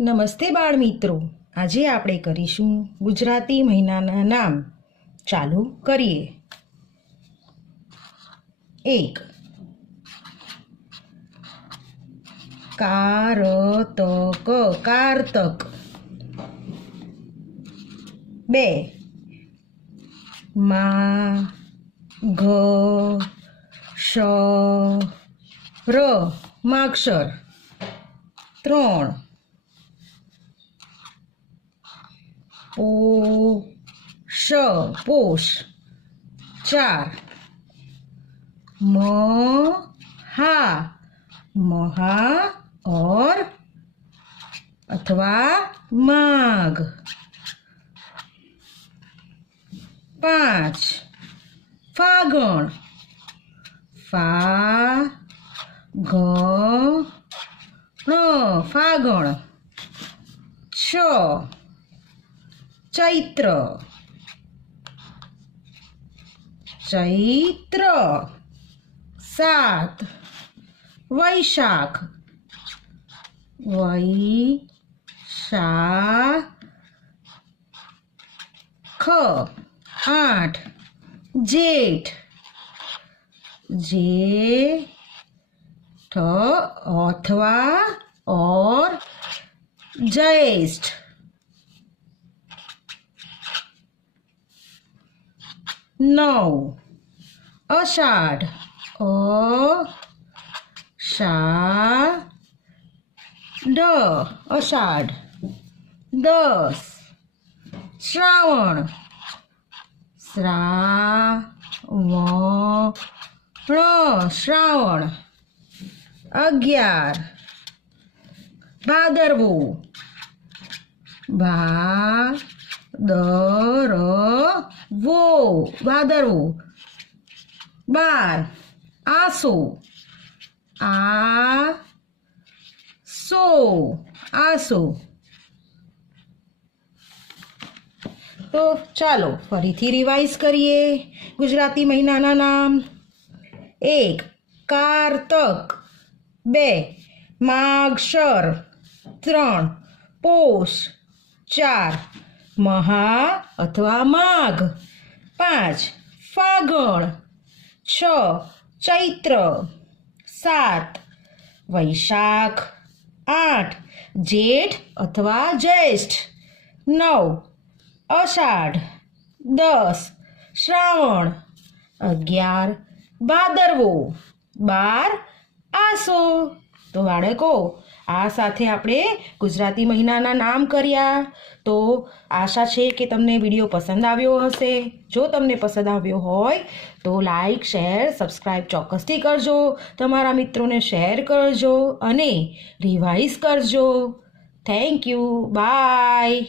નમસ્તે બાળ મિત્રો આજે આપણે કરીશું ગુજરાતી મહિનાના નામ. ચાલુ કરીએ. એક. કારતક કારતક. બે. મા ઘ શ ર માક્ષર ત્રણ. પુ શ પોષ ચાર મ હા મહા ઓર અથવા માગ પાંચ ફાગણ ફા ગ ફાગણ છ चैत्र। चैत्र। सात। वैशाख। वैशाख। आठ। जेठ। जेठ अथवा और ज्येष्ठ। नौ अषाढ़ અષાઢ અષાઢ દસ શ્રાવણ શ્રાવણ શ્રાવણ અગિયાર ભાદરવું ભાદરવો ભાદરવું બાર આસો આ સો આસો તો ચાલો ફરીથી રિવાઇઝ કરીએ ગુજરાતી મહિનાના નામ એક કારતક બે માગશર ત્રણ પોષ ચાર મહા અથવા માઘ. પાંચ, ફાગણ. છ, ચૈત્ર. સાત, વૈશાખ. આઠ, જેઠ અથવા જ્યેષ્ઠ. નવ, અષાઢ. દસ, શ્રાવણ. અગિયાર, ભાદરવો. બાર, આસો. તો બાળકો, આ સાથે આપણે ગુજરાતી મહિનાના નામ કર્યા. તો આશા છે કે તમને વીડિયો પસંદ આવ્યો હશે. જો તમને પસંદ આવ્યો હોય, તો લાઈક, શેર સબસ્ક્રાઈબ ચોક્કસથી કરજો. તમારા મિત્રોને શેર કરજો અને રિવાઇઝ કરજો. Thank you. બાય.